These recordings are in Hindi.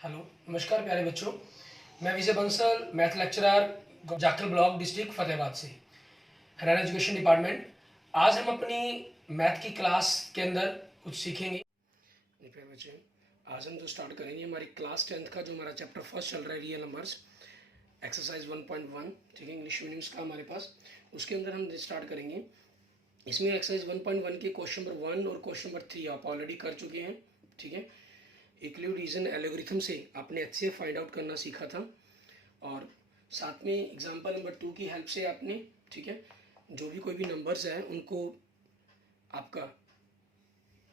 हेलो, नमस्कार प्यारे बच्चों। मैं Vijay Bansal, math lecturer, Jakhal block, district Fatehabad से, हरियाणा एजुकेशन डिपार्टमेंट। आज हम अपनी मैथ की क्लास के अंदर कुछ सीखेंगे। प्यारे बच्चे, आज हम जो स्टार्ट करेंगे हमारी क्लास 10th का जो हमारा चैप्टर फर्स्ट चल रहा है, रियल नंबर्स, एक्सरसाइज 1.1, ठीक है, इंग्लिश मीडियम्स का हमारे पास। उसके अंदर हम स्टार्ट करेंगे। इसमें एक्सरसाइज 1.1 के क्वेश्चन नंबर 1 और क्वेश्चन नंबर 3 आप ऑलरेडी कर चुके हैं, ठीक है। यूक्लिड डिवीजन एल्गोरिथम से आपने एचसीएफ फाइंड आउट करना सीखा था, और साथ में एग्जांपल नंबर 2 की हेल्प से आपने, ठीक है, जो भी कोई भी नंबर्स है उनको आपका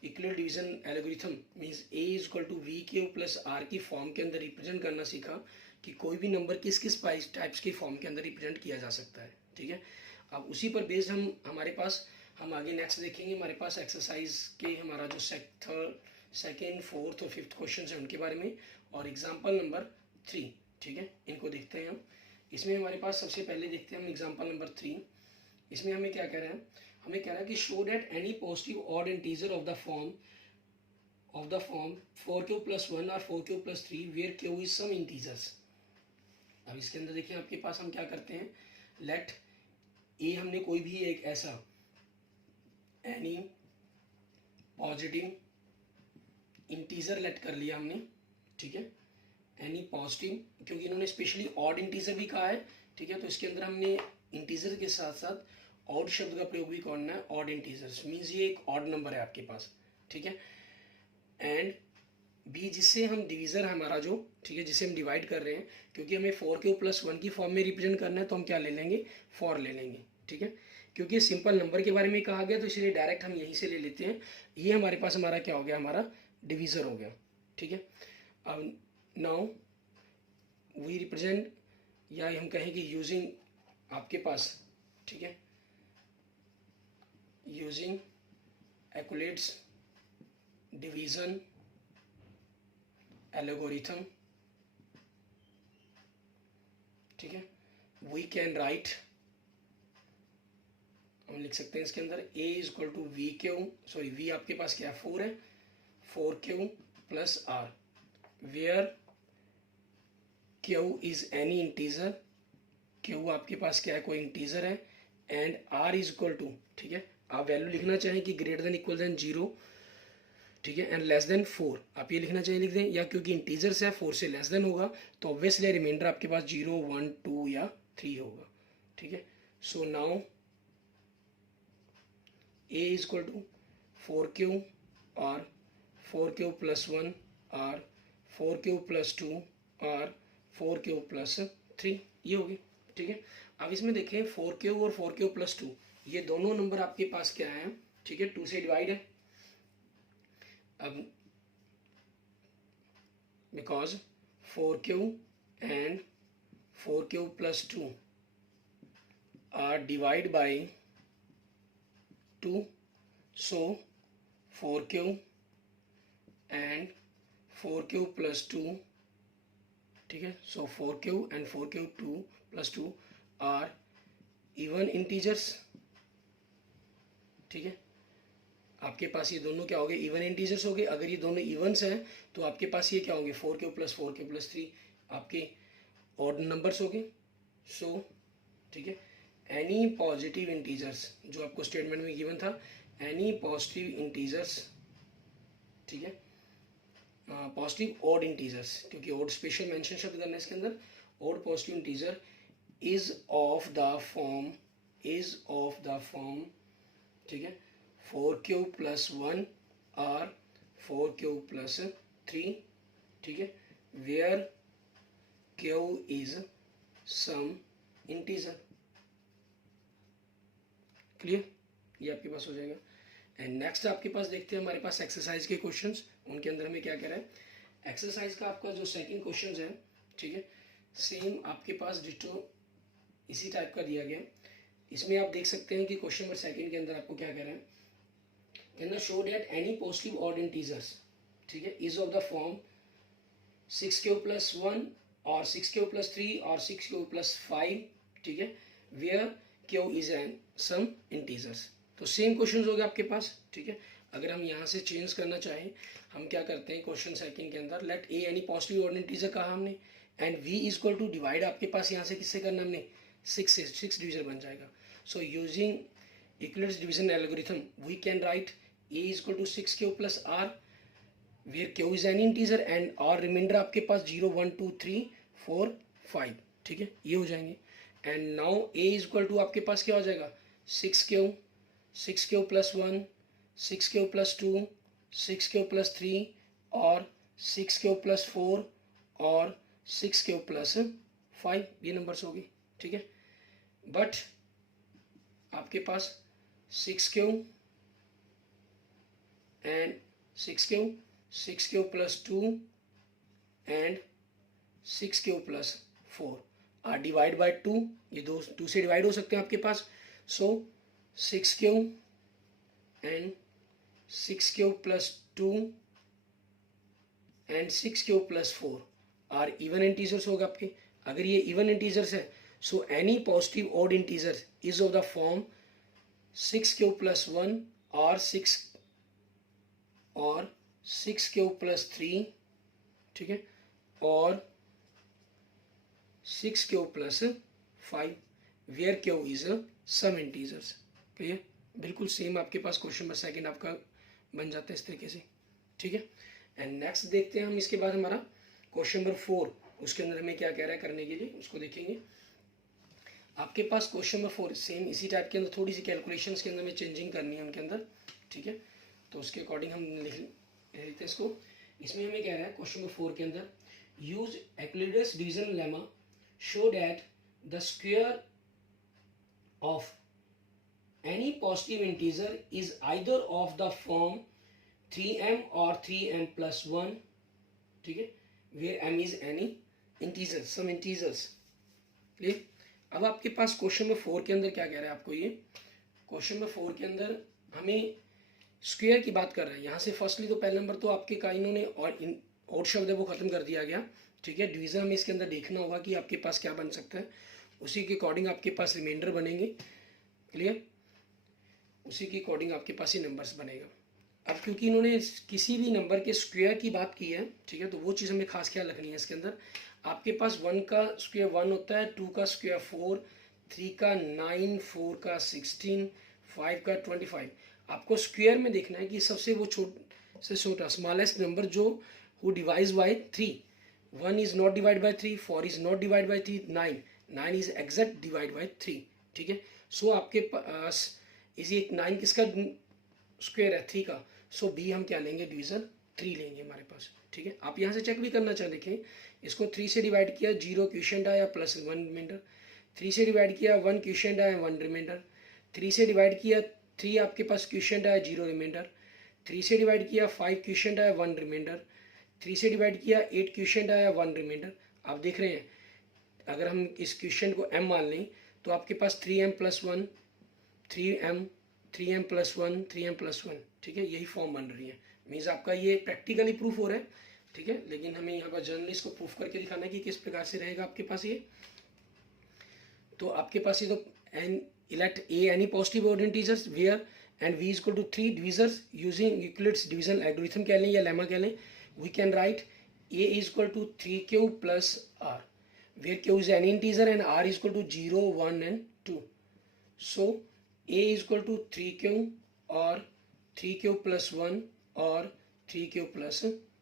Euclid division algorithm means A is equal to V Q plus R की फॉर्म के अंदर रिप्रेजेंट करना सीखा कि कोई भी नंबर किस किस टाइप्स की फॉर्म के अंदर रिप्रेजेंट किया जा सकता है, ठीक है। अब उसी पर बेस्ड हमारे पास हम आगे नेक्स्ट देखेंगे। हमारे पास एक्सरसाइज के हमारा जो सेकेंड, फोर्थ और फिफ्थ क्वेश्चन है उनके बारे में, और एग्जाम्पल नंबर 3, ठीक है, इनको देखते हैं हम। इसमें हमारे पास सबसे पहले देखते हैं हम एग्जाम्पल नंबर 3। इसमें हमें क्या कह रहा है, हमें कह रहा है कि show that any positive odd integer of the form 4q + 1 और 4q + 3 where q is some integers. अब इसके अंदर देखिए आपके पास हम क्या करते हैं, लेट ए, हमने कोई भी एक ऐसा एनी पॉजिटिव इंटीजर लेट कर लिया हमने, ठीक है, एनी पॉजिटिव, क्योंकि इन्होंने स्पेशली ऑड इंटीजर भी कहा है, ठीक है, तो इसके अंदर हमने इंटीजर के साथ साथ ऑड शब्द का प्रयोग भी करना है। ऑड इंटीजर्स मींस ये एक ऑड नंबर है आपके पास, ठीक है। एंड बी, जिससे हम डिवीजर हमारा जो, ठीक है, जिसे हम डिवाइड कर रहे हैं, क्योंकि हमें 4q + 1 की फॉर्म में रिप्रेजेंट करना है तो हम क्या ले लेंगे, 4 ले लेंगे, ठीक है। क्योंकि सिंपल नंबर के बारे में कहा गया तो इसलिए डायरेक्ट हम यहीं से ले लेते हैं। ये हमारे पास हमारा क्या हो गया, हमारा डिवीजर हो गया, ठीक है। अब नाउ वी रिप्रेजेंट, या हम कहें कि यूजिंग आपके पास, ठीक है, यूजिंग यूक्लिड्स डिवीजन एल्गोरिथम, ठीक है, वी कैन राइट, हम लिख सकते हैं इसके अंदर a is equal to V Q, sorry v आपके पास क्या है, 4 है, 4q + r where q is any integer, q आपके पास क्या है, कोई इंटीजर है, and r is equal to, ठीक है, आप वैल्यू लिखना चाहें कि ग्रेटर देन इक्वल देन 0, ठीक है, एंड लेस देन 4 आप ये लिखना चाहिए, लिख दें, या क्योंकि इंटीजर्स है 4 से लेस देन होगा तो ऑब्वियसली रिमाइंडर आपके पास 0, 1, 2 या 3 होगा, ठीक है। So now a is equal to 4q or 4q + 1 or 4q + 2 और 4q + 3, ये होगी, ठीक है। अब इसमें देखें 4q और 4q + 2 ये दोनों नंबर आपके पास क्या है, ठीक है, 2 से डिवाइड है। अब because 4q and 4q + 2 are divided by 2, so 4q and 4q + 2, ठीक है, so 4q and 4q + 2 are even integers, ठीक है। आपके पास ये दोनों क्या हो गए, इवन इंटीजर्स हो गए। अगर ये दोनों इवन्स हैं तो आपके पास ये क्या होंगे, 4q + 4q + 3 आपके ऑड नंबर्स हो गए। सो ठीक है, एनी पॉजिटिव इंटीजर्स, जो आपको स्टेटमेंट में गिवन था, एनी पॉजिटिव इंटीजर्स, ठीक है, पॉजिटिव ऑड इंटीजर्स, क्योंकि ऑड स्पेशल मेंशन शब्द करना है इसके अंदर, odd positive integer is of the form, ठीक है, 4q + 1 और 4q + 3, ठीक है, where q is some integer. Clear, ये आपके पास हो जाएगा। एंड नेक्स्ट आपके पास देखते हैं हमारे पास एक्सरसाइज के क्वेश्चंस, उनके अंदर हमें क्या कह रहा है। एक्सरसाइज का आपका जो सेकंड क्वेश्चन है, ठीक है, सेम आपके पास डिटो इसी टाइप का दिया गया। इसमें आप देख सकते हैं कि क्वेश्चन नंबर सेकंड के अंदर आपको क्या कह रहा है, कहना show that any positive odd integers, ठीक है, is of the form 6q + 1 और 6q + 3 और 6q + 5, ठीक है, where q is an some integers. तो सेम क्वेश्चन हो गया आपके पास, ठीक है। अगर हम यहाँ से चेंज करना चाहें, हम क्या करते हैं क्वेश्चन सेकंड के अंदर, let a any positive odd integer कहा हमने, and v is equal to divide आपके पास यहाँ से किससे करना हमने, 6 से, 6 डिविजन बन जाएगा. So using Euclid's division algorithm we can write a is equal to 6q plus r where q is any integer and r reminder आपके पास 0 1 2 3 4 5. ठीक है, ये हो जाएंगे. And now a is equal to आपके पास क्या हो जाएगा, 6q plus 1, 6q plus 2, 6q plus 3 और 6q प्लस 4 और 6q प्लस 5. ये नंबर्स होगी. ठीक है, बट आपके पास 6q and 6q plus 2 and 6q plus 4 are divide by 2. ये दो से डिवाइड हो सकते हैं आपके पास. So 6q and 6q plus 2 and 6q plus 4 are even integers होगा आपके. अगर ये इवन इंटीजर्स है, so any positive odd integer is of the form 6q plus 1 और 6q प्लस 3. ठीक है, और 6q plus 5 where q is some integers. Clear, बिल्कुल सेम आपके पास क्वेश्चन नंबर सेकंड आपका बन जाता है इस तरीके से. ठीक है, एंड नेक्स्ट देखते हैं हम इसके बाद हमारा क्वेश्चन नंबर 4. उसके अंदर हमें क्या कह रहा है करने के लिए, उसको देखेंगे. आपके पास क्वेश्चन नंबर 4 सेम इसी टाइप के अंदर थोड़ी सी कैलकुलेशंस के अंदर में चेंजिंग करनी है उनके अंदर. ठीक है, तो उसके अकॉर्डिंग हम लिख लेते हैं इसको. इसमें हमें कह रहा है क्वेश्चन नंबर 4 के अंदर, use Euclid's division lemma show that the square of any positive integer is either of the form 3m or 3m plus 1. ठीक है, where m is any integer, some integers. Clear. अब आपके पास क्वेश्चन नंबर 4 के अंदर क्या कह रहा है आपको, ये क्वेश्चन नंबर 4 के अंदर हमें स्क्वायर की बात कर रहे हैं. यहाँ से फर्स्टली तो पहले नंबर तो आपके का इन्होंने और शब्द है वो खत्म कर दिया गया. ठीक है, डिवीज़न हमें इसके अंदर देखना होगा कि आपके पास क्या बन सकता है, उसी के अकॉर्डिंग आपके पास रिमाइंडर बनेंगे. क्लियर, उसी के अकॉर्डिंग आपके पास ही नंबर्स बनेगा. अब क्योंकि इन्होंने किसी भी नंबर के स्क्वायर की बात की है, ठीक है, तो वो चीज़ हमें खास ख्याल रखनी है. इसके अंदर आपके पास 1 का स्क्वायर 1 होता है, 2 का स्क्वायर 4, 3 का 9, 4 का 16, 5 का 25. आपको स्क्वायर में देखना है कि सबसे वो से छोटा स्मॉलेस्ट नंबर जो who divides bye 3. 1 is not divided by 3, 4 is not divided by 3, 9 is exact divided by 3. ठीक है, सो आपके पास इसी 9 किसका स्क्वायर है, 3 का. सो बी हम क्या लेंगे, डिवीजन 3 लेंगे हमारे पास. ठीक है, आप यहाँ से चेक भी करना चाहें. देखें, इसको 3 से डिवाइड किया, 0 क्वेश्चन आया प्लस 1 रिमाइंडर. 3 से डिवाइड किया, 1 क्वेश्चन आया 1 रिमाइंडर. 3 से डिवाइड किया, 3 आपके पास क्वेश्चन आया 0 रिमाइंडर. 3 से डिवाइड किया, 5 क्वेश्चन आया 1 रिमाइंडर. 3 से डिवाइड किया, 8 क्वेश्चन आया 1 रिमाइंडर. आप देख रहे हैं, अगर हम इस क्वेश्चन को m मान लें तो आपके पास 3m plus 1, 3m plus 1, 3m plus 1. ठीक है, यही फॉर्म बन रही है. मीन्स आपका ये प्रैक्टिकली प्रूफ हो रहा है. ठीक है, लेकिन हमें यहाँ पर जनरली इसको प्रूफ करके दिखाना है कि किस प्रकार से रहेगा आपके पास ये. तो आपके पास ये तो an elect a any positive odd integers where and v is equal to 3 divisors using Euclid's division algorithm कह लें या लेमा कह लें. We can write a is equal to 3q plus r where q is any integer and r is equal to 0, 1 and 2. So a is equal to 3q or 3q plus 1 और 3q plus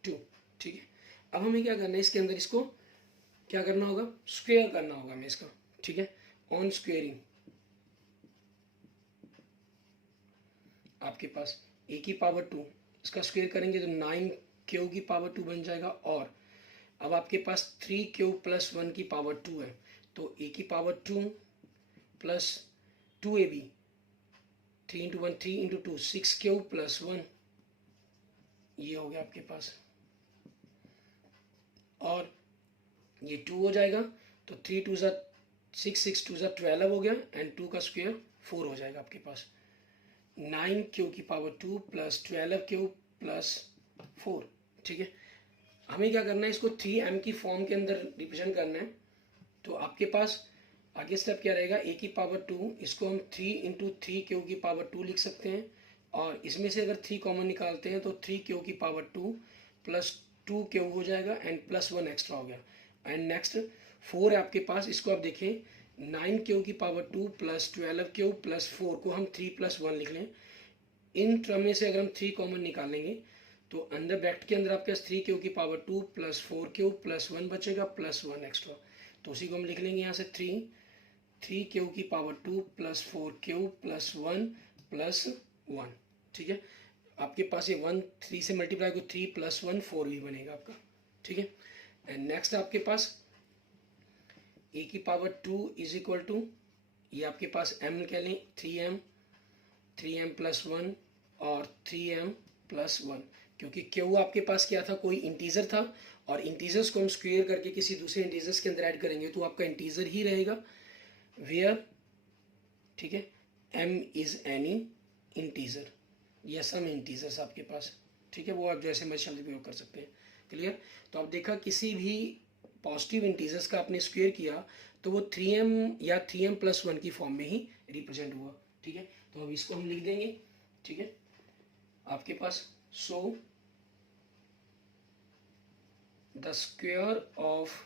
2. ठीक है, अब हमें क्या करना है, इसके अंदर इसको क्या करना होगा, स्क्वायर करना होगा हमें इसका. ठीक है, ऑन स्क्वेयरिंग आपके पास a की पावर 2 इसका स्क्वायर करेंगे तो 9q की पावर 2 बन जाएगा. और अब आपके पास 3q प्लस 1 की पावर 2 है, तो a की power 2 plus 2ab, 3 into 1 3 into 2 6q plus 1, ये हो गया आपके पास. और ये 2 हो जाएगा तो 3 2 ज़ा 6, 6 2 ज़ा 12 हो गया एंड 2 का स्क्वायर 4 हो जाएगा आपके पास. 9q की पावर 2 प्लस 12q प्लस 4. ठीक है, हमें क्या करना है, इसको 3m की फॉर्म के अंदर रिप्रेजेंट करना है. तो आपके पास आगे स्टेप क्या रहेगा, a की पावर 2 इसको हम 3 इंटू 3q की पावर 2 लिख सकते हैं. और इसमें से अगर 3 कॉमन निकालते हैं तो 3 क्यू की पावर 2 प्लस 2 क्यू हो जाएगा एंड प्लस 1 एक्स्ट्रा हो गया। एंड नेक्स्ट 4 है आपके पास, इसको आप देखें 9 क्यू की पावर 2 प्लस 12 क्यू प्लस 4 को हम 3 प्लस 1 लिख लें। इन टर्म में से अगर हम 3 कॉमन निकालेंगे तो अंदर ब्रैकेट के अंदर आपके पास 3 क्यू की पावर 2 प्लस 4 क्यू प्लस 1 बचेगा प्लस 1 एक्स्ट्रा। तो उसी को हम लिख लेंगे यहाँ से 3 क्यू की power 2 plus 4 Q plus 1 plus 1। ठीक है, आपके पास ये 1 3 से मल्टीप्लाई को 3 प्लस 1 4 भी बनेगा आपका। ठीक है, एंड नेक्स्ट आपके पास ए की पावर 2 इज इक्वल टू, ये आपके पास m कह लें 3m प्लस 1 और 3m प्लस 1, क्योंकि क्यू आपके पास क्या था, कोई इंटीजर था और इंटीजर्स को हम स्क्वेयर करके किसी दूसरे इंटीजर्स के अंदर ऐड करेंगे तो आपका इंटीजर ही रहेगा वेयर, ठीक है, m इज एनी इंटीजर या सम इंटीजर्स आपके पास। ठीक है, वो आप जैसे मर्जी शब्द प्रयोग कर सकते हैं। क्लियर? तो आप देखा किसी भी पॉजिटिव इंटीजर्स का आपने स्क्वेयर किया तो वो 3m या 3m प्लस 1 की फॉर्म में ही रिप्रेजेंट हुआ। ठीक है, तो अब इसको हम लिख देंगे। ठीक है, आपके पास so the square of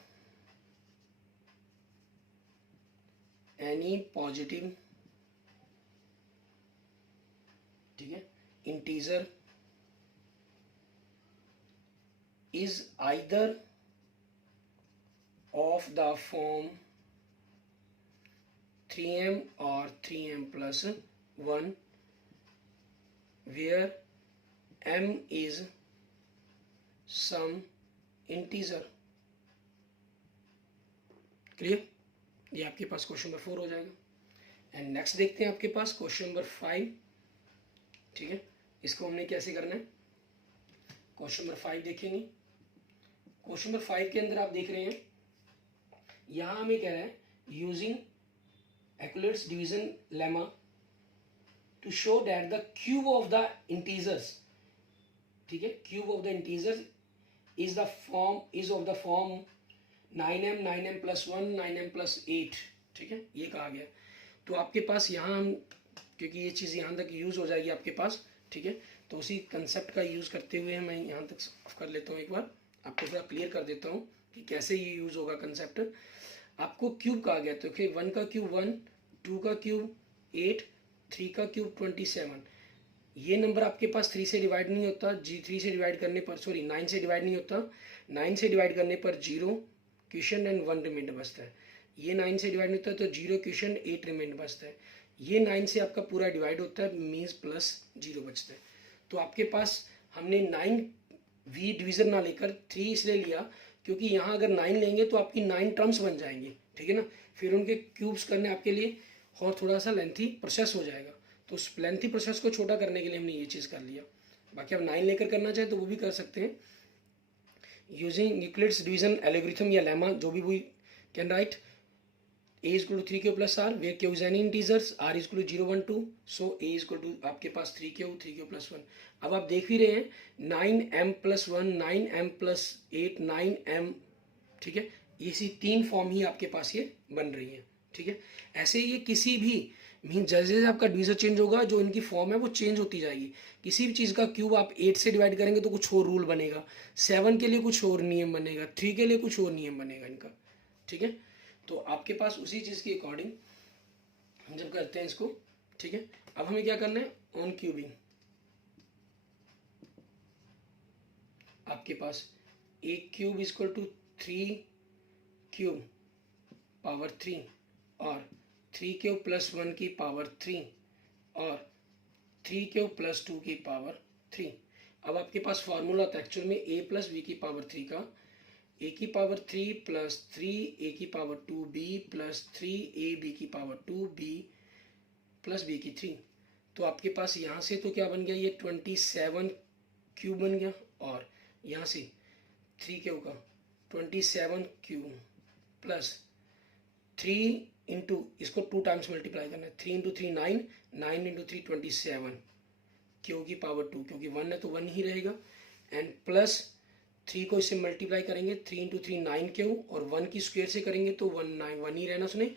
any positive, ठीक है, integer is either of the form 3m or 3m plus 1 where m is some integer। Clear? ये आपके पास क्वेश्चन नंबर 4 हो जाएगा। एंड नेक्स्ट देखते हैं आपके पास क्वेश्चन नंबर 5। ठीक है, इसको हमने कैसे करना है, क्वेश्चन नंबर 5 देखेंगे। क्वेश्चन नंबर 5 के अंदर आप देख रहे हैं यहां हमें कह रहा है using Euclid's division lemma to show that the cube of the integers, ठीक है, cube of the integers is of the form 9m plus 1 9m plus 8। ठीक है, ये कहा गया। तो आपके पास यहाँ हम, क्योंकि ये चीज़ यहाँ तक यूज़ हो जाएगी आपके पास, ठीक है, तो उसी कंसेप्ट का यूज़ करते हुए मैं यहाँ तक साफ कर लेता हूँ, एक बार आपको थोड़ा क्लियर कर देता हूँ कि कैसे ये यूज़ होगा कंसेप्ट। आपको क्यूब कहा गया तो 1 का क्यूब 1, 2 का क्यूब 8, 3 का क्यूब 27। ये नंबर आपके पास 3 से डिवाइड नहीं होता, 3 से डिवाइड करने पर, सॉरी 9 से डिवाइड नहीं होता, 9 से डिवाइड करने पर 0 क्वेश्चन एंड 1 रिमाइंडर बचता है। ये 9 से डिवाइड नहीं होता तो 0 क्वेश्चन 8 रिमाइंडर बचता है। ये 9 से आपका पूरा डिवाइड होता है, मीन्स प्लस 0 बचता है। तो आपके पास हमने 9 वी डिवीजन ना लेकर 3 इसलिए लिया क्योंकि यहाँ अगर 9 लेंगे तो आपकी 9 टर्म्स बन जाएंगे। ठीक है ना, फिर उनके क्यूब्स करने आपके लिए और थोड़ा सा लेंथी प्रोसेस हो जाएगा। तो उस लेंथी प्रोसेस को छोटा करने के लिए हमने ये चीज़ कर लिया। बाकी आप 9 लेकर करना चाहें तो वो भी कर सकते हैं यूजिंग यूक्लिड्स डिवीजन एल्गोरिथम या लेमा, जो भी we can write a is equal to 3q plus r where q is any integers, r is equal to 0 1 2, so a is equal to आपके पास 3q plus 1। अब आप देख भी रहे हैं 9m plus 1 9m plus 8 9m, ठीक है, इसी 3 फॉर्म ही आपके पास ये बन रही है। ठीक है, ऐसे ये किसी भी मीन जैसे जैसे आपका डिवीजर चेंज होगा जो इनकी फॉर्म है वो चेंज होती जाएगी। किसी भी चीज़ का क्यूब आप 8 से डिवाइड करेंगे तो कुछ और रूल बनेगा, 7 के लिए कुछ और नियम बनेगा, 3 के लिए कुछ और नियम बनेगा इनका। ठीक है, तो आपके पास उसी चीज़ के अकॉर्डिंग हम जब करते हैं इसको, ठीक है, अब हमें क्या करना है, ऑन क्यूबिंग आपके पास a cube is equal to 3 cube power 3 और 3 क्यूब प्लस 1 की पावर 3 और 3 क्यूब प्लस 2 की पावर 3। अब आपके पास फार्मूला था एक्चुअल में a प्लस बी की पावर 3 का, a की पावर 3 प्लस 3 a की पावर 2b प्लस 3ab की पावर 2b प्लस b की 3। तो आपके पास यहाँ से तो क्या बन गया, ये 27 क्यूब बन गया और यहाँ से 3 क्यूब का 27 क्यूब प्लस 3 इंटू, इसको 2 टाइम्स मल्टीप्लाई करना है, 3 इंटू 3 9, 9 इंटू 3 27 क्यू की पावर 2, क्योंकि 1 है तो 1 ही रहेगा, एंड प्लस 3 को इससे मल्टीप्लाई करेंगे, 3 इंटू 3 9 क्यू और 1 की स्क्वायर से करेंगे तो 1 ही रहना उसने,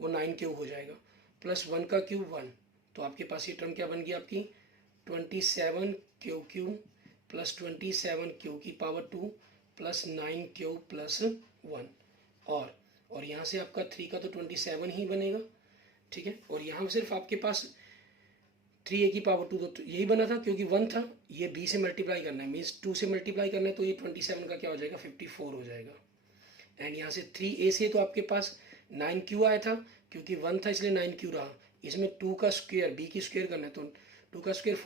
वो 9 क्यू हो जाएगा, प्लस 1 का क्यूब 1। तो आपके पास ये टर्म क्या बन गई आपकी 27 क्यू क्यू प्लस 27 क्यू की पावर 2 प्लस 9 क्यू प्लस 1 और यहाँ से आपका 3 का तो 27 ही बनेगा, ठीक है। और यहाँ सिर्फ आपके पास 3a की पावर 2 तो यही बना था क्योंकि 1 था, ये b से मल्टीप्लाई करना है, मीन्स 2 से मल्टीप्लाई करना है, तो ये 27 का क्या हो जाएगा 54 हो जाएगा। एंड यहाँ से 3a से तो आपके पास 9q आया था, क्योंकि 1 था इसलिए 9q रहा। इसमें 2 का स्क्वायर b की स्क्वायर करना है, तो 2 का स्क्वायर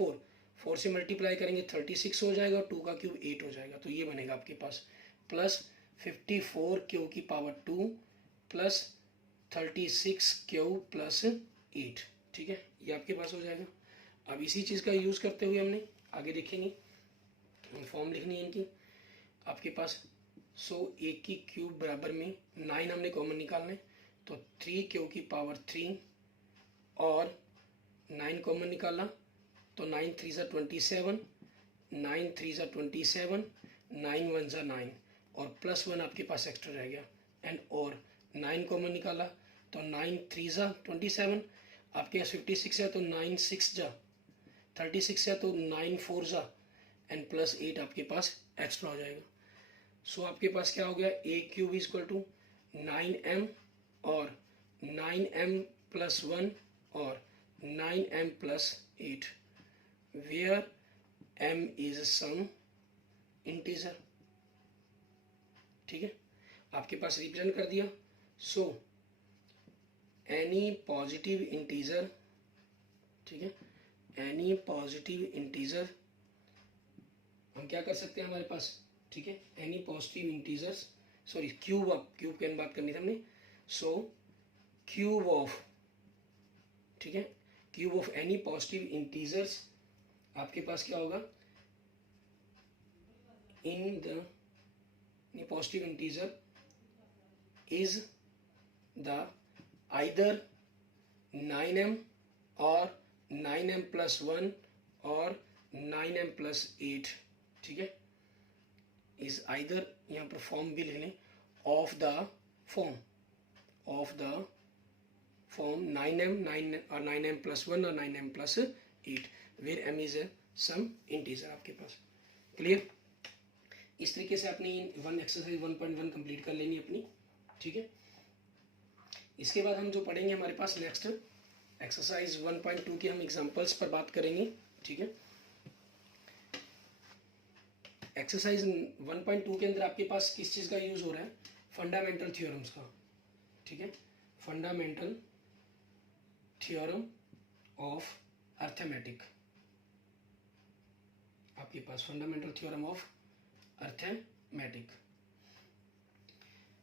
4 से मल्टीप्लाई करेंगे 36 हो जाएगा, और 2 का क्यूब 8 हो जाएगा। तो ये बनेगा आपके पास प्लस 54 क्यू की पावर 2 प्लस 36 क्यू प्लस 8, ठीक है, ये आपके पास हो जाएगा। अब इसी चीज़ का यूज़ करते हुए हमने आगे देखेंगे, फॉर्म लिखनी है इनकी आपके पास। सो 1 की क्यूब बराबर में 9 हमने कॉमन निकालना है, तो 3 क्यू की पावर 3 और 9 कॉमन निकाला तो 9 3 ज़ा 27, 9 3 ज़ा 27, 9 1 ज़ा 9 और प्लस 1 आपके पास एक्स्ट्रा रह गया। एंड और 9 कॉमन निकाला तो 9 3 ज़ा 27, आपके पास 56 है तो 9 6 ज़ा 36 है तो 9 4 ज़ा एंड प्लस 8 आपके पास एक्स्ट्रा हो जाएगा। सो आपके पास क्या हो गया, a cube is equal to 9m और 9m प्लस 1 और 9m plus 8, where m is some integer, ठीक है, आपके पास रिप्रेजेंट कर दिया। सो एनी पॉजिटिव इंटीजर, ठीक है, एनी पॉजिटिव इंटीजर हम क्या कर सकते हैं हमारे पास, ठीक है, any positive integers, sorry cube, अब क्यूब की बात करनी थी हमने। सो क्यूब ऑफ, ठीक है, cube of any positive integers आपके पास क्या होगा, in the positive integer is the either 9m और 9m प्लस 1 और 9m प्लस 8, ठीक है, इज आइदर, यहाँ पर फॉर्म भी लिख लें, ऑफ द फॉर्म 9m 9 और 9m प्लस 1 और 9m plus 8, where m is some integer आपके पास। क्लियर, इस तरीके से आपने वन एक्सरसाइज 1.1 कंप्लीट कर लेनी अपनी, ठीक है। इसके बाद हम जो पढ़ेंगे हमारे पास नेक्स्ट एक्सरसाइज 1.2 के हम एग्जांपल्स पर बात करेंगे, ठीक है। एक्सरसाइज 1.2 के अंदर आपके पास किस चीज़ का यूज़ हो रहा है, फंडामेंटल थ्योरम्स का, ठीक है, फंडामेंटल थ्योरम ऑफ अर्थमेटिक, आपके पास फंडामेंटल थ्योरम ऑफ अर्थमेटिक,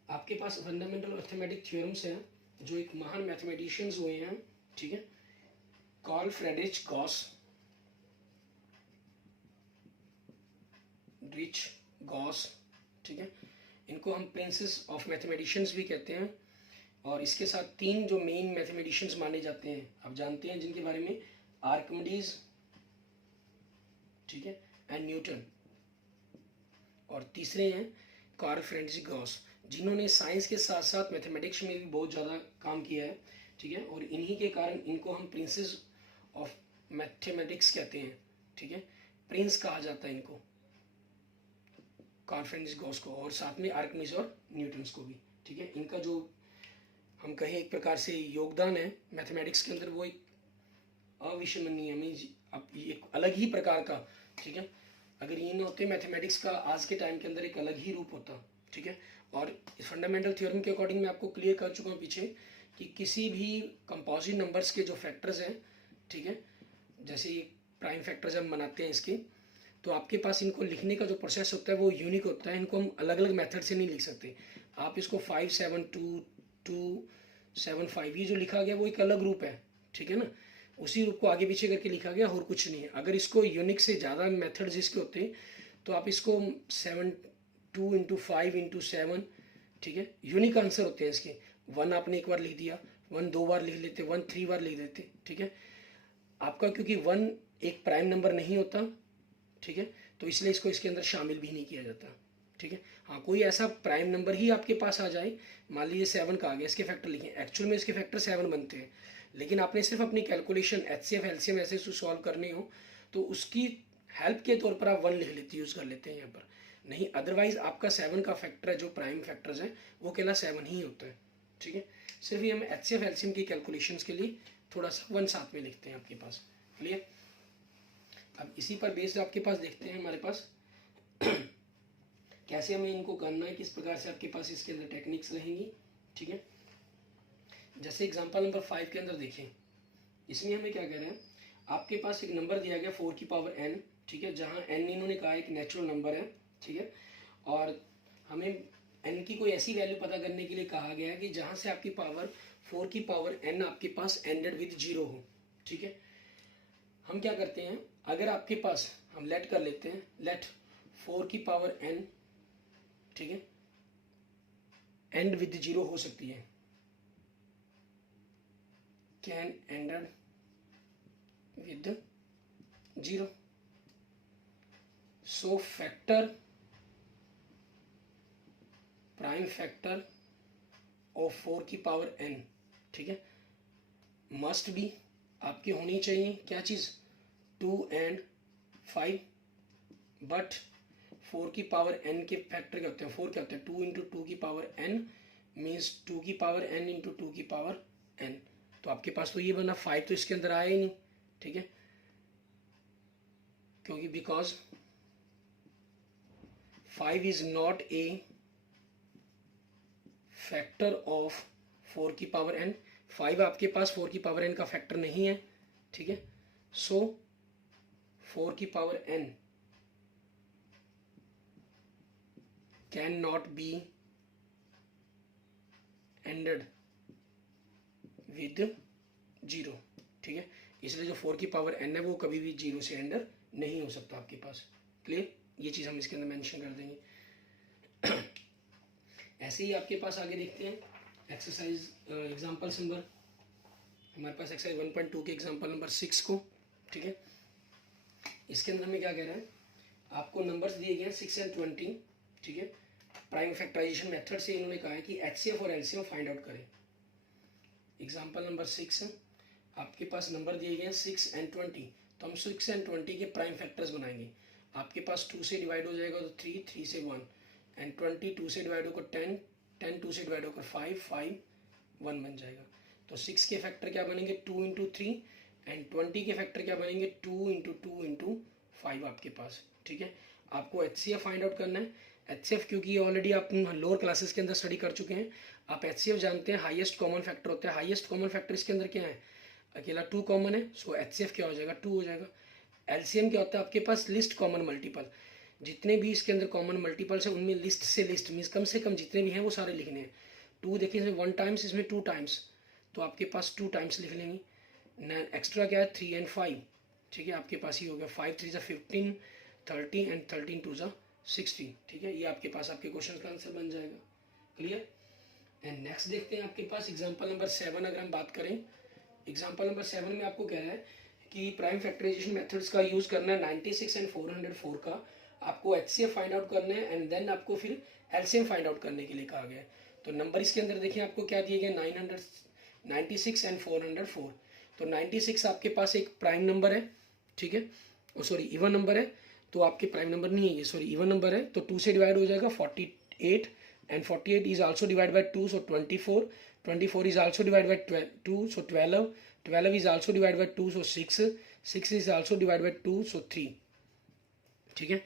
आपके पास फंडामेंटल अर्थमेटिक थ्योरम्स हैं जो एक महान मैथमेटिशियंस हुए हैं, ठीक है, कार्ल फ्रेडरिच गॉस, ठीक है, इनको हम प्रिंसेस ऑफ मैथमेटिशियंस भी कहते हैं। और इसके साथ 3 जो मेन मैथमेटिशियंस माने जाते हैं आप जानते हैं, जिनके बारे में आर्किमिडीज, ठीक है, एंड न्यूटन, और तीसरे हैं कार्ल फ्रेडरिच गॉस, जिन्होंने साइंस के साथ साथ मैथमेटिक्स में भी बहुत ज़्यादा काम किया है, ठीक है, और इन्हीं के कारण इनको हम प्रिंसेस ऑफ मैथमेटिक्स कहते हैं, ठीक है, प्रिंस कहा जाता है इनको, कार्ल फ्रेडरिच गॉस को, और साथ में आर्किमिडीज और न्यूटन्स को भी, ठीक है। इनका जो हम कहें एक प्रकार से योगदान है मैथमेटिक्स के अंदर, वो एक अविस्मरणीय, अब एक अलग ही प्रकार का, ठीक है, अगर ये ना होते मैथमेटिक्स का आज के टाइम के अंदर एक अलग ही रूप होता, ठीक है। और इस फंडामेंटल थ्योरम के अकॉर्डिंग मैं आपको क्लियर कर चुका हूँ पीछे कि किसी भी कंपोजिट नंबर्स के जो फैक्टर्स हैं, ठीक है, जैसे ये प्राइम फैक्टर्स हम बनाते हैं इसके, तो आपके पास इनको लिखने का जो प्रोसेस होता है वो यूनिक होता है, इनको हम अलग अलग मेथड से नहीं लिख सकते। आप इसको 5 7 2 2 7 5 ये जो लिखा गया वो एक अलग रूप है, ठीक है ना, उसी रूप को आगे पीछे करके लिखा गया और कुछ नहीं है। अगर इसको यूनिक से ज़्यादा मेथड्स इसके होते हैं तो आप इसको 2 × 5 × 7, ठीक है, यूनिक आंसर होते हैं इसके। 1 आपने एक बार लिख दिया, 1 2 बार लिख लेते, 1 3 बार लिख देते, ठीक है। आपका क्योंकि 1 एक प्राइम नंबर नहीं होता, ठीक है, तो इसलिए इसको इसके अंदर शामिल भी नहीं किया जाता, ठीक है। हाँ, कोई ऐसा प्राइम नंबर ही आपके पास आ जाए, मान लीजिए 7 का आ गया, इसके फैक्टर लिखें, एक्चुअल में इसके फैक्टर 7 बनते हैं, लेकिन आपने सिर्फ अपनी कैलकुलेशन HCF LCM ऐसे सॉल्व करने हो तो उसकी हेल्प के तौर पर आप 1 लिख लेते यूज़ कर लेते हैं यहाँ पर, नहीं अदरवाइज आपका 7 का फैक्टर है जो प्राइम फैक्टर्स हैं वो अकेला 7 ही होता है, ठीक है। सिर्फ ये हम HCF LCM की कैलकुलेशंस के लिए थोड़ा सा 1 साथ में लिखते हैं आपके पास, क्लियर। अब इसी पर बेस्ड आपके पास देखते हैं हमारे पास कैसे हमें इनको करना है, किस प्रकार से आपके पास इसके अंदर टेक्निक्स रहेंगी, ठीक है। जैसे एग्जांपल नंबर 5 के अंदर देखें, इसमें हमें क्या कह रहे हैं, आपके पास एक नंबर दिया गया 4 की पावर n, ठीक है, जहाँ n इन्होंने कहा एक नेचुरल नंबर है, ठीक है, और हमें n की कोई ऐसी वैल्यू पता करने के लिए कहा गया है कि जहाँ से आपकी पावर 4 की पावर n आपके पास एंडेड विद 0 हो, ठीक है। हम क्या करते हैं, अगर आपके पास हम लेट कर लेते हैं, लेट 4 की पावर n, ठीक है, एंड विद 0 हो सकती है, can ended with 0, so factor prime factor of 4 की पावर n, ठीक है, मस्ट बी आपकी होनी चाहिए क्या चीज़ 2 and 5, बट 4 की पावर n के फैक्टर क्या होते हैं, 4 क्या होते हैं 2 इंटू 2 की पावर n मीन्स 2 की पावर n इंटू 2 की पावर n, तो आपके पास तो ये बना 5 तो इसके अंदर आया ही नहीं, ठीक है, क्योंकि because 5 is not a factor of 4 की पावर n, 5 आपके पास 4 की पावर n का फैक्टर नहीं है, ठीक है, सो 4 की power n can not be ended with 0, ठीक है, इसलिए जो 4 की पावर n है वो कभी भी 0 से एंडर नहीं हो सकता आपके पास, क्लियर, ये चीज़ हम इसके अंदर मेंशन कर देंगे। ऐसे ही आपके पास आगे देखते हैं एक्सरसाइज एग्जांपल्स नंबर, हमारे पास एक्सरसाइज 1.2 के एग्जांपल नंबर 6 को, ठीक है, इसके अंदर हमें क्या कह रहा है, आपको नंबर्स दिए गए हैं 6 and 20, ठीक है, प्राइम फैक्टराइजेशन मेथड से इन्होंने कहा है कि HCF और LCM फाइंड आउट करें। एग्जांपल नंबर 6 आपके पास नंबर दिए गए हैं 6 and 20, तो हम 6 and 20 के प्राइम फैक्टर्स बनाएंगे। आपके पास 2 से डिवाइड हो जाएगा तो 3, 3 से 1, एंड 20 2 से डिवाइड होकर 10, 10 2 से डिवाइड होकर 5, 5 1 बन जाएगा। तो 6 के फैक्टर क्या बनेंगे 2 इंटू 3, एंड 20 के फैक्टर क्या बनेंगे 2 इंटू 2 इंटू 5 आपके पास, ठीक है। आपको HCF फाइंड आउट करना है। HCF क्योंकि ऑलरेडी आप लोअर क्लासेस के अंदर स्टडी कर चुके हैं, आप HCF जानते हैं, हाईएस्ट कॉमन फैक्टर होता है। हाईएस्ट कॉमन फैक्टर इसके अंदर क्या है, अकेला 2 कॉमन है, सो HCF क्या हो जाएगा 2 हो जाएगा। LCM क्या होता है आपके पास लिस्ट कॉमन मल्टीपल, जितने भी इसके अंदर कॉमन मल्टीपल्स हैं उनमें लिस्ट से लिस्ट मीन्स कम से कम जितने भी हैं वो सारे लिखने हैं। 2 देखिए इसमें 1 टाइम्स, इसमें 2 टाइम्स, तो आपके पास 2 टाइम्स लिख लेंगे। एक्स्ट्रा क्या है 3 and 5, ठीक है, आपके पास ही हो गया 5 3 15, 30 एंड 13 2 60, ठीक है, ये आपके पास आपके क्वेश्चन का आंसर बन जाएगा, क्लियर। एंड नेक्स्ट देखते हैं आपके पास एग्जांपल नंबर 7, अगर हम बात करें एग्जांपल नंबर 7 में आपको कह रहा है कि प्राइम फैक्टराइजेशन मेथड्स का यूज़ करना है 96 and 404 का, आपको HCF फाइंड आउट करना है एंड देन आपको फिर LCM फाइंड आउट करने के लिए कहा गया है। तो नंबर इसके अंदर देखिए आपको क्या दिए गए 96 and 404, तो 96 आपके पास एक प्राइम नंबर है, ठीक है, सॉरी इवन नंबर है, तो आपके प्राइम नंबर नहीं है ये, सॉरी इवन नंबर है, तो 2 से डिवाइड हो जाएगा 48, and 48 is also divide by 2, so 24, 24 is also divide by 2, so 12, 12 is also divide by 2, so 6, 6 is also divide by 2, सो 3, ठीक है।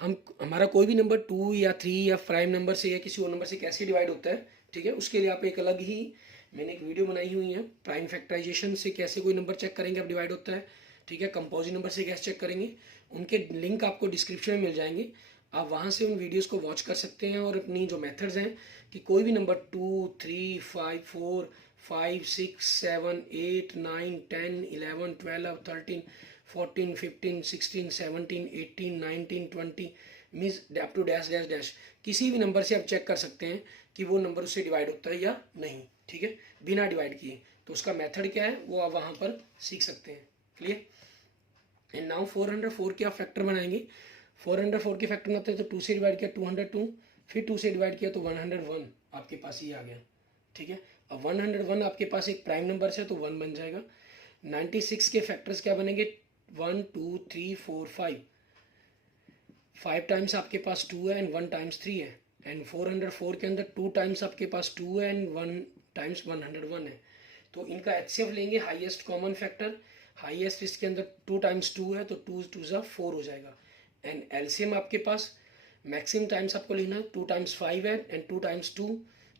हम हमारा कोई भी नंबर 2 या 3 या प्राइम नंबर से या किसी और नंबर से कैसे डिवाइड होता है, ठीक है, उसके लिए आप एक अलग ही मैंने एक वीडियो बनाई हुई है, प्राइम फैक्टराइजेशन से कैसे कोई नंबर चेक करेंगे आप डिवाइड होता है, ठीक है, कंपोजिट नंबर से कैसे चेक करेंगे, उनके लिंक आपको डिस्क्रिप्शन में मिल जाएंगे, आप वहाँ से उन वीडियोस को वॉच कर सकते हैं। और अपनी जो मेथड्स हैं कि कोई भी number 2 3 5 4 5 6 7 8 9 10 11 12 13 14 15 16 17 18 19 20 means up to dash dash dash, किसी भी नंबर से आप चेक कर सकते हैं कि वो नंबर उससे डिवाइड होता है या नहीं, ठीक है, बिना डिवाइड किए। तो उसका मेथड क्या है वो आप वहाँ पर सीख सकते हैं, क्लियर। एंड नाउ 404 के आप फैक्टर बनाएंगे। 404 के फैक्टर होते हैं तो 2 से डिवाइड किया 202, फिर 2 से डिवाइड किया तो 101 आपके पास ही आ गया, ठीक है। अब 101 आपके पास एक प्राइम नंबर से तो 1 बन जाएगा। 96 के फैक्टर्स क्या बनेंगे 1 2 3 4 5, 5 टाइम्स आपके पास 2 है एंड 1 टाइम्स 3 है, एंड 404 के अंदर 2 टाइम्स आपके पास 2 है एंड 1 टाइम्स 101 है। तो इनका एचसीएफ लेंगे, हाईएस्ट कॉमन फैक्टर, हाईएस्ट इसके अंदर 2 टाइम्स 2 है तो 2 2 ज़ा 4 हो जाएगा। एंड एलसीएम आपके पास मैक्सिमम टाइम्स आपको लिखना है, 2 टाइम्स 5 है एंड 2 टाइम्स 2,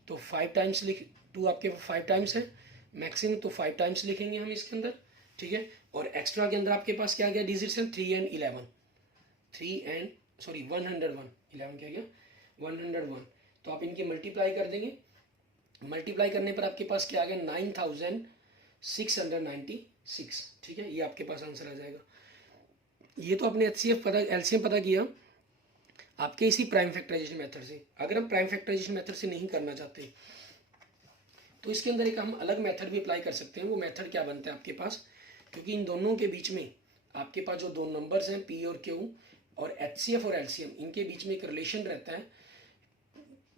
तो 5 टाइम्स लिख, 2 आपके 5 टाइम्स है मैक्सिमम, तो 5 टाइम्स लिखेंगे हम इसके अंदर, ठीक है। और एक्स्ट्रा के अंदर आपके पास क्या गया डिजिट्स हैं, 3 एंड 11, 3 एंड सॉरी 101, 11 क्या गया 101, तो आप इनकी मल्टीप्लाई कर देंगे। मल्टीप्लाई करने पर आपके पास क्या आ गया 9696, ठीक है, ये आपके पास आंसर आ जाएगा। ये तो आपने एचसीएफ पता, एलसीएम पता किया आपके इसी प्राइम फैक्टराइजेशन मेथड से। अगर हम प्राइम फैक्टराइजेशन मेथड से नहीं करना चाहते तो इसके अंदर एक हम अलग मेथड भी अप्लाई कर सकते हैं। वो मेथड क्या बनता है आपके पास, क्योंकि इन दोनों के बीच में आपके पास जो दो नंबर्स हैं पी और क्यू और एचसीएफ और एलसीएम, इनके बीच में एक रिलेशन रहता है।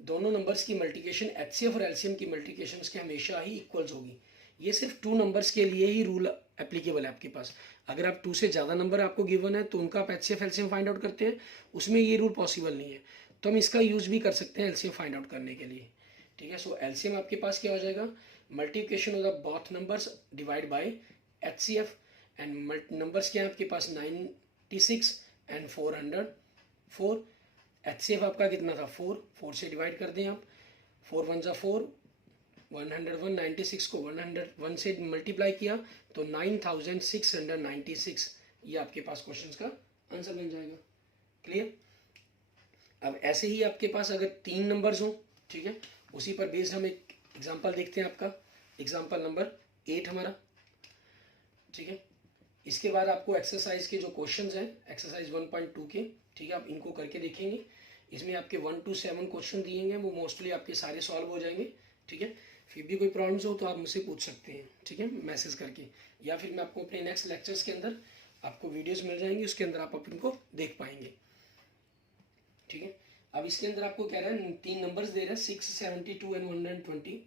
दोनों नंबर्स की मल्टीप्लिकेशन एचसीएफ और एलसीएम की मल्टीप्लिकेशन के हमेशा ही इक्वल्स होगी। ये सिर्फ 2 नंबर्स के लिए ही रूल एप्लीकेबल है आपके पास। अगर आप 2 से ज़्यादा नंबर आपको गिवन है तो उनका आप एचसीएफ एलसीएम फाइंड आउट करते हैं, उसमें ये रूल पॉसिबल नहीं है, तो हम इसका यूज़ भी कर सकते हैं एलसीएम फाइंड आउट करने के लिए, ठीक है। सो एलसीएम आपके पास क्या हो जाएगा, multiplication of the both numbers divide by HCF, and numbers क्या है आपके पास 96 एंड 404। एचसीएफ आपका कितना था 4, 4 से डिवाइड कर दें आप, 4 1 जा 4, 101, 96 को 101 से मल्टीप्लाई किया तो 9696, ये आपके पास क्वेश्चन का आंसर बन जाएगा। क्लियर। अब ऐसे ही आपके पास अगर 3 नंबर्स हो, ठीक है, उसी पर बेस्ड हम एक एग्जांपल देखते हैं। आपका एग्जांपल नंबर 8 हमारा, ठीक है। इसके बाद आपको एक्सरसाइज के जो क्वेश्चंस हैं एक्सरसाइज 1.2 के, ठीक है, आप इनको करके देखेंगे। इसमें आपके 1 to 7 क्वेश्चन दिए हैं, वो मोस्टली आपके सारे सॉल्व हो जाएंगे, ठीक है। फिर भी कोई प्रॉब्लम्स हो तो आप मुझसे पूछ सकते हैं, ठीक है, मैसेज करके, या फिर मैं आपको अपने नेक्स्ट लेक्चर्स के अंदर आपको वीडियोस मिल जाएंगी, उसके अंदर आप इनको देख पाएंगे, ठीक है। अब इसके अंदर आपको कह रहा है 3 नंबर्स दे रहा है 6, 72 एंड 120।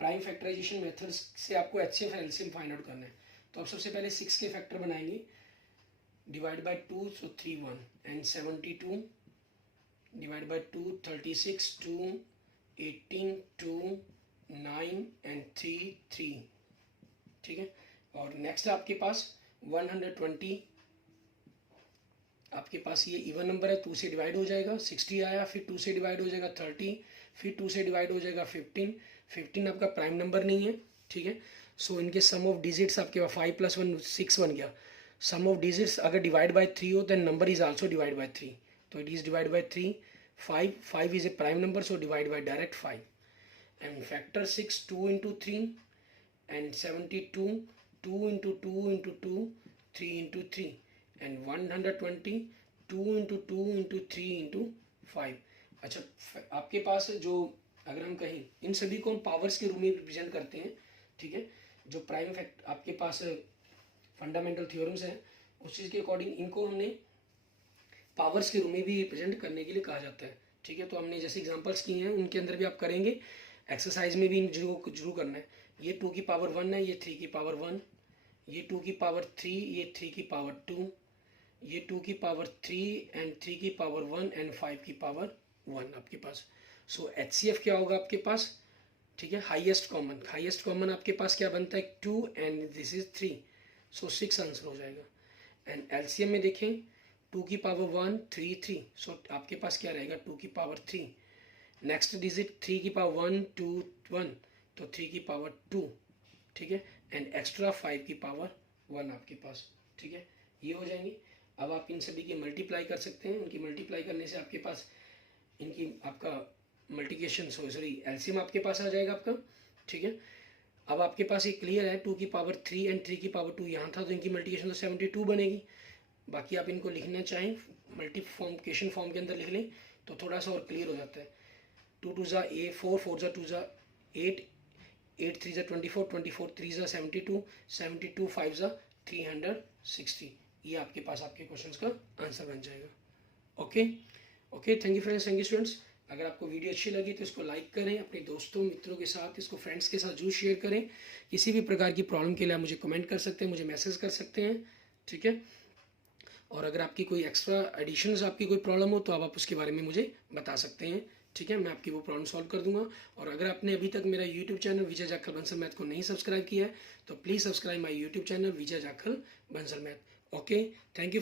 प्राइम फैक्टराइजेशन मेथड्स से आपको एचसीएफ और एलसीएम फाइंड आउट करना है। तो आप सबसे पहले 6 के फैक्टर बनाएंगे, divide by 2 so 3 1, and 72 divide by 2 36 2 18 2 9 and 3 3, ठीक है। और नेक्स्ट आपके पास 120, आपके पास ये इवन नंबर है, 2 से डिवाइड हो जाएगा 60 आया, फिर 2 से डिवाइड हो जाएगा 30, फिर 2 से डिवाइड हो जाएगा 15, 15 आपका प्राइम नंबर नहीं है, ठीक है। सो इनके सम ऑफ डिजिट्स आपके पास 5 + 1 6 बन गया। सम ऑफ डिजिट्स अगर डिवाइड बाय 3 हो then number is also divide by 3, तो it is divide by 3। 5 is a prime number, so divide by direct 5, and factor 6 2 into 3 and 72 2 into 2 into 2 3 into 3, and 120 2 into 2 into 3 into 5। अच्छा, आपके पास जो अगर हम कहें इन सभी को हम पावर्स के रूप में रिप्रेजेंट करते हैं, ठीक है। जो प्राइम फैक्ट आपके पास फंडामेंटल थ्योरम्स हैं उस चीज़ के अकॉर्डिंग इनको हमने पावर्स के रूप में भी रिप्रेजेंट करने के लिए कहा जाता है, ठीक है। तो हमने जैसे एग्जांपल्स किए हैं उनके अंदर भी आप करेंगे, एक्सरसाइज में भी इन जरूर करना है। ये 2 की पावर 1 है, ये 3 की पावर 1, ये 2 की पावर 3, ये 3 की पावर 2, ये 2 की पावर 3 एंड 3 की पावर 1 एंड 5 की पावर 1 आपके पास। सो एचसीएफ क्या होगा आपके पास, ठीक है, हाईएस्ट कॉमन आपके पास क्या बनता है 2 and this is 3, so 6 answer हो जाएगा। एंड एलसीएम में देखें 2 की पावर 1 3 3, सो आपके पास क्या रहेगा 2 की पावर 3। नेक्स्ट डिजिट 3 की पावर 1 2 1, तो 3 की पावर 2, ठीक है, एंड एक्स्ट्रा 5 की पावर 1 आपके पास, ठीक है, ये हो जाएंगे। अब आप इन सभी की मल्टीप्लाई कर सकते हैं, उनकी मल्टीप्लाई करने से आपके पास इनकी आपका मल्टीप्लिकेशन सॉरी एलसीएम आपके पास आ जाएगा आपका, ठीक है। अब आपके पास ये क्लियर है 2 की पावर 3 एंड 3 की पावर 2 यहाँ था, तो इनकी मल्टीप्लिकेशन तो 72 बनेगी। बाकी आप इनको लिखना चाहें मल्टीप्लिकेशन फॉर्म के अंदर लिख लें तो थोड़ा सा और क्लियर हो जाता है। 2 2 जा 4, 4 जा 2 जा 8, 8 3 जा 24, 24 3 जा 72, 72 5 जा 360, ये आपके पास आपके क्वेश्चंस का आंसर बन जाएगा। Okay, thank you friends, thank you students. अगर आपको वीडियो अच्छी लगी तो इसको लाइक करें, अपने दोस्तों मित्रों के साथ, इसको फ्रेंड्स के साथ जरूर शेयर करें। किसी भी प्रकार की प्रॉब्लम के लिए आप मुझे कमेंट कर सकते हैं, मुझे मैसेज कर सकते हैं, ठीक है। और अगर आपकी कोई एक्स्ट्रा एडिशंस आपकी कोई प्रॉब्लम हो तो आप उसके बारे में मुझे बता सकते हैं, ठीक है। मैं आपकी वो प्रॉब्लम सॉल्व कर दूंगा। और अगर आपने अभी तक मेरा यूट्यूब चैनल विजय जाखल बंसल मैथ को नहीं सब्सक्राइब किया है तो please subscribe my YouTube channel Vijay Jakhal Bansal math. Okay, thank you.